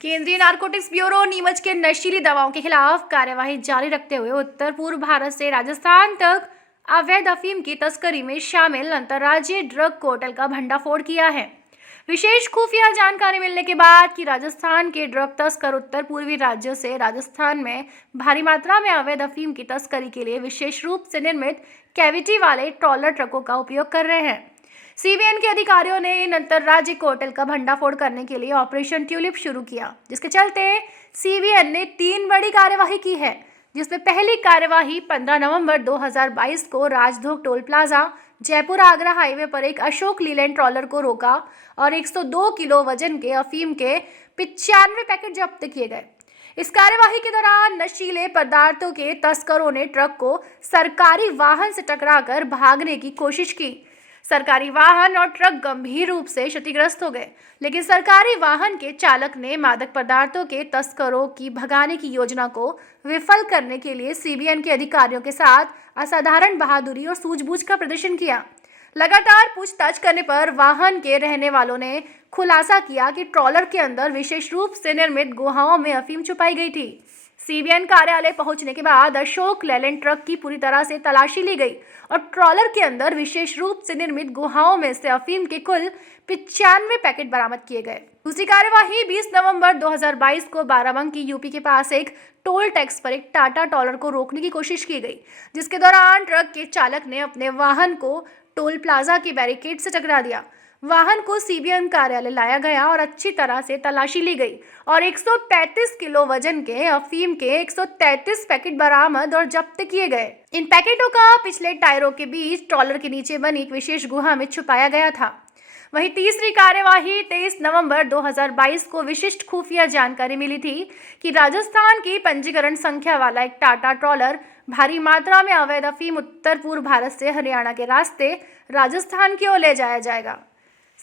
केंद्रीय narcotics bureau Neemuch के नशीली दवाओं के खिलाफ कार्यवाही जारी रखते हुए उत्तर पूर्व भारत से राजस्थान तक अवैध अफीम की तस्करी में शामिल अंतर्राज्यीय ड्रग कार्टेल का भंडाफोड़ किया है। विशेष खुफिया जानकारी मिलने के बाद कि राजस्थान के ड्रग तस्कर उत्तर पूर्वी राज्यों से राजस्थान में भारी मात्रा में अवैध अफीम की तस्करी के लिए विशेष रूप से निर्मित कैविटी वाले ट्रॉलर ट्रकों का उपयोग कर रहे हैं। सीबीएन के अधिकारियों ने इन अंतर्राज्यीय कार्टेल का भंडाफोड़ करने के लिए ऑपरेशन ट्यूलिप शुरू किया, जिसके चलते सीबीएन ने 3 बड़ी कार्यवाही की है, जिसमें पहली कार्यवाही 15 नवंबर 2022 को Rajdhok toll plaza Jaipur Agra highway पर एक अशोक लीलैंड ट्रॉलर को रोका और 102 किलो वजन के अफीम के 95 पैकेट जब्त किए गए। इस कार्यवाही के दौरान नशीले पदार्थों के तस्करों ने ट्रक को सरकारी वाहन से टकराकर भागने की कोशिश की। सरकारी वाहन और ट्रक गंभीर रूप से क्षतिग्रस्त हो गए, लेकिन सरकारी वाहन के चालक ने मादक पदार्थों के तस्करों की भगाने की योजना को विफल करने के लिए सीबीएन के अधिकारियों के साथ असाधारण बहादुरी और सूझबूझ का प्रदर्शन किया। लगातार पूछताछ करने पर वाहन के रहने वालों ने खुलासा किया कि ट्रॉलर के अंदर विशेष रूप से निर्मित गुहाओं में अफीम छुपाई गई थी। सीबीएन कार्यालय पहुंचने के बाद अशोक लेलैंड ट्रक की पूरी तरह से तलाशी ली गई और ट्रॉलर के अंदर विशेष रूप से निर्मित गुहाओं में से अफीम के कुल 95 पैकेट बरामद किए गए। दूसरी कार्यवाही 20 नवंबर 2022 को बाराबंकी यूपी के पास एक टोल टैक्स पर एक टाटा ट्रॉलर को रोकने की कोशिश की गई, जिसके दौरान ट्रक के चालक ने अपने वाहन को टोल प्लाजा के बैरिकेड से टकरा दिया। वाहन को सीबीएन कार्यालय लाया गया और अच्छी तरह से तलाशी ली गई और 135 किलो वजन के अफीम के 133 पैकेट बरामद और जब्त किए गए। इन पैकेटों का पिछले टायरों के बीच ट्रॉलर के नीचे बनी एक विशेष गुहा में छुपाया गया था। वहीं तीसरी कार्यवाही 23 नवंबर 2022 को विशिष्ट खुफिया जानकारी मिली थी कि राजस्थान की पंजीकरण संख्या वाला एक टाटा ट्रॉलर भारी मात्रा में अवैध अफीम उत्तर पूर्व भारत से हरियाणा के रास्ते राजस्थान की ओर ले जाया जाएगा।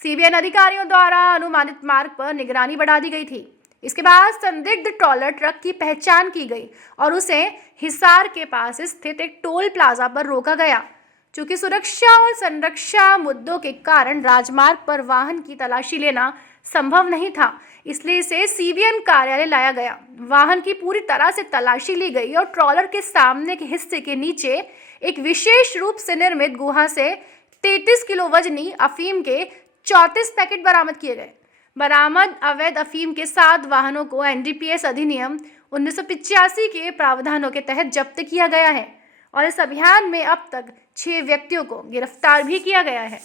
सीबीएन अधिकारियों द्वारा अनुमानित मार्ग पर निगरानी बढ़ा दी गई थी। इसके बाद संदिग्ध ट्रॉलर ट्रक की पहचान की गई और उसे हिसार के पास स्थित एक टोल प्लाजा पर रोका गया। चूंकि सुरक्षा और संरक्षा मुद्दों के कारण राजमार्ग पर वाहन की तलाशी लेना संभव नहीं था, इसलिए इसे सीबीएन कार्यालय लाया गया। वाहन की पूरी तरह से तलाशी ली गई और ट्रॉलर के सामने के हिस्से के नीचे एक विशेष रूप से निर्मित गुहा से 33 किलो वजनी अफीम के 34 पैकेट बरामद किए गए। बरामद अवैध अफीम के साथ वाहनों को एनडीपीएस अधिनियम 1985 के प्रावधानों के तहत जब्त किया गया है और इस अभियान में अब तक 6 व्यक्तियों को गिरफ्तार भी किया गया है।